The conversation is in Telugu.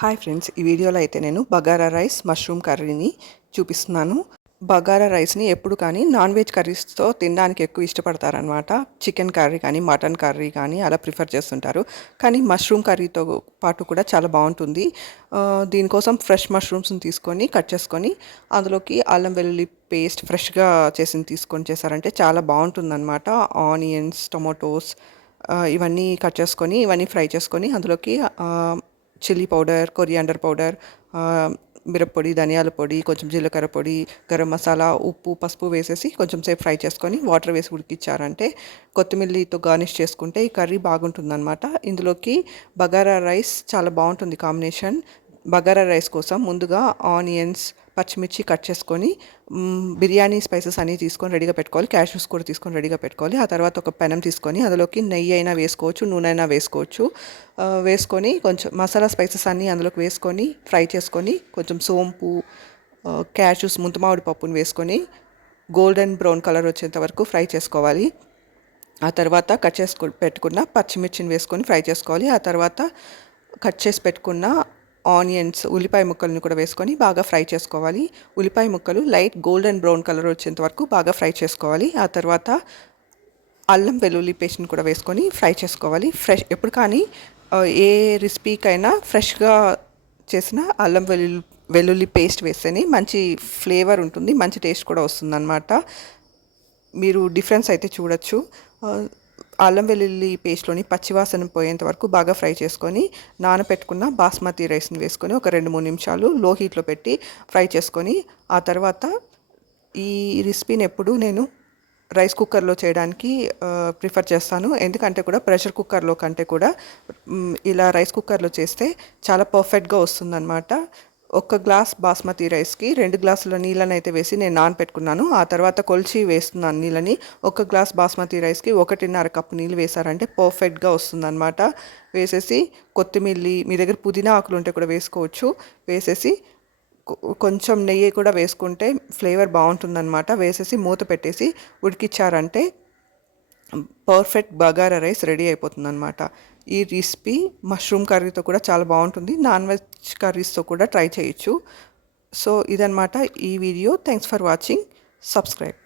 హాయ్ ఫ్రెండ్స్, ఈ వీడియోలో అయితే నేను బగారా రైస్ మష్రూమ్ కర్రీని చూపిస్తున్నాను. బగారా రైస్ని ఎప్పుడు కానీ నాన్ వెజ్ కర్రీస్తో తినడానికి ఎక్కువ ఇష్టపడతారనమాట. చికెన్ కర్రీ కానీ మటన్ కర్రీ కానీ అలా ప్రిఫర్ చేస్తుంటారు. కానీ మష్రూమ్ కర్రీతో పాటు కూడా చాలా బాగుంటుంది. దీనికోసం ఫ్రెష్ మష్రూమ్స్ని తీసుకొని కట్ చేసుకొని అందులోకి అల్లం వెల్లుల్లి పేస్ట్ ఫ్రెష్గా తీసుకొని చేశారంటే చాలా బాగుంటుందన్నమాట. ఆనియన్స్, టొమాటోస్ ఇవన్నీ కట్ చేసుకొని ఇవన్నీ ఫ్రై చేసుకొని అందులోకి చిల్లీ పౌడర్, కొరియాండర్ పౌడర్, మిరప్పొడి, ధనియాల పొడి, కొంచెం జీలకర్ర పొడి, గరం మసాలా, ఉప్పు, పసుపు వేసేసి కొంచెం సేపు ఫ్రై చేసుకొని వాటర్ వేసి ఉడికిచ్చారంటే కొత్తిమీరతో గార్నిష్ చేసుకుంటే ఈ కర్రీ బాగుంటుందన్నమాట. ఇందులోకి బగారా రైస్ చాలా బాగుంటుంది కాంబినేషన్. బగారా రైస్ కోసం ముందుగా ఆనియన్స్, పచ్చిమిర్చి కట్ చేసుకొని బిర్యానీ స్పైసెస్ అన్నీ తీసుకొని రెడీగా పెట్టుకోవాలి. క్యాష్యూస్ కూడా తీసుకొని రెడీగా పెట్టుకోవాలి. ఆ తర్వాత ఒక పెనం తీసుకొని అందులోకి నెయ్యి అయినా వేసుకోవచ్చు, నూనె అయినా వేసుకోవచ్చు. వేసుకొని కొంచెం మసాలా స్పైసెస్ అన్నీ అందులోకి వేసుకొని ఫ్రై చేసుకొని కొంచెం సోంపు, క్యాష్యూస్, ముంతమామిడి పప్పును వేసుకొని గోల్డెన్ బ్రౌన్ కలర్ వచ్చేంత వరకు ఫ్రై చేసుకోవాలి. ఆ తర్వాత కట్ చేసి పెట్టుకున్న పచ్చిమిర్చిని వేసుకొని ఫ్రై చేసుకోవాలి. ఆ తర్వాత కట్ చేసి పెట్టుకున్న ఆనియన్స్, ఉల్లిపాయ ముక్కలను కూడా వేసుకొని బాగా ఫ్రై చేసుకోవాలి. ఉల్లిపాయ ముక్కలు లైట్ గోల్డెన్ బ్రౌన్ కలర్ వచ్చేంత వరకు బాగా ఫ్రై చేసుకోవాలి. ఆ తర్వాత అల్లం వెల్లుల్లి పేస్ట్ని కూడా వేసుకొని ఫ్రై చేసుకోవాలి. ఎప్పుడు కానీ ఏ రెసిపీకైనా ఫ్రెష్గా చేసిన అల్లం వెల్లుల్లి పేస్ట్ వేస్తేనే మంచి ఫ్లేవర్ ఉంటుంది, మంచి టేస్ట్ కూడా వస్తుందన్నమాట. మీరు డిఫరెన్స్ అయితే చూడొచ్చు. అల్లం వెల్లుల్లి పేస్ట్లోని పచ్చివాసన పోయేంత వరకు బాగా ఫ్రై చేసుకొని నానపెట్టుకున్న బాస్మతి రైస్ని వేసుకొని ఒక 2-3 నిమిషాలు లో హీట్లో పెట్టి ఫ్రై చేసుకొని ఆ తర్వాత ఈ రెసిపీని ఎప్పుడు నేను రైస్ కుక్కర్లో చేయడానికి ప్రిఫర్ చేస్తాను. ఎందుకంటే కూడా ప్రెషర్ కుక్కర్లో కంటే కూడా ఇలా రైస్ కుక్కర్లో చేస్తే చాలా పర్ఫెక్ట్గా వస్తుందన్నమాట. ఒక గ్లాస్ బాస్మతి రైస్కి 2 గ్లాసుల నీళ్ళని అయితే వేసి నేను నానపెట్టుకున్నాను. ఆ తర్వాత కొలిచి వేస్తున్నాను నీళ్ళని. ఒక గ్లాస్ బాస్మతి రైస్కి 1.5 కప్పు నీళ్ళు వేసారంటే పర్ఫెక్ట్గా వస్తుందన్నమాట. వేసేసి కొత్తిమీర, మీ దగ్గర పుదీనా ఆకులు ఉంటే కూడా వేసుకోవచ్చు. వేసేసి కొంచెం నెయ్యి కూడా వేసుకుంటే ఫ్లేవర్ బాగుంటుందన్నమాట. వేసేసి మూత పెట్టేసి ఉడికిచ్చారంటే పర్ఫెక్ట్ బగారా రైస్ రెడీ అయిపోతుందన్నమాట. ఈ రెసిపీ మష్రూమ్ కర్రీతో కూడా చాలా బాగుంటుంది. నాన్ వెజ్ కర్రీస్తో కూడా ట్రై చేయొచ్చు. సో ఇదన్నమాట ఈ video. Thanks for watching. Subscribe.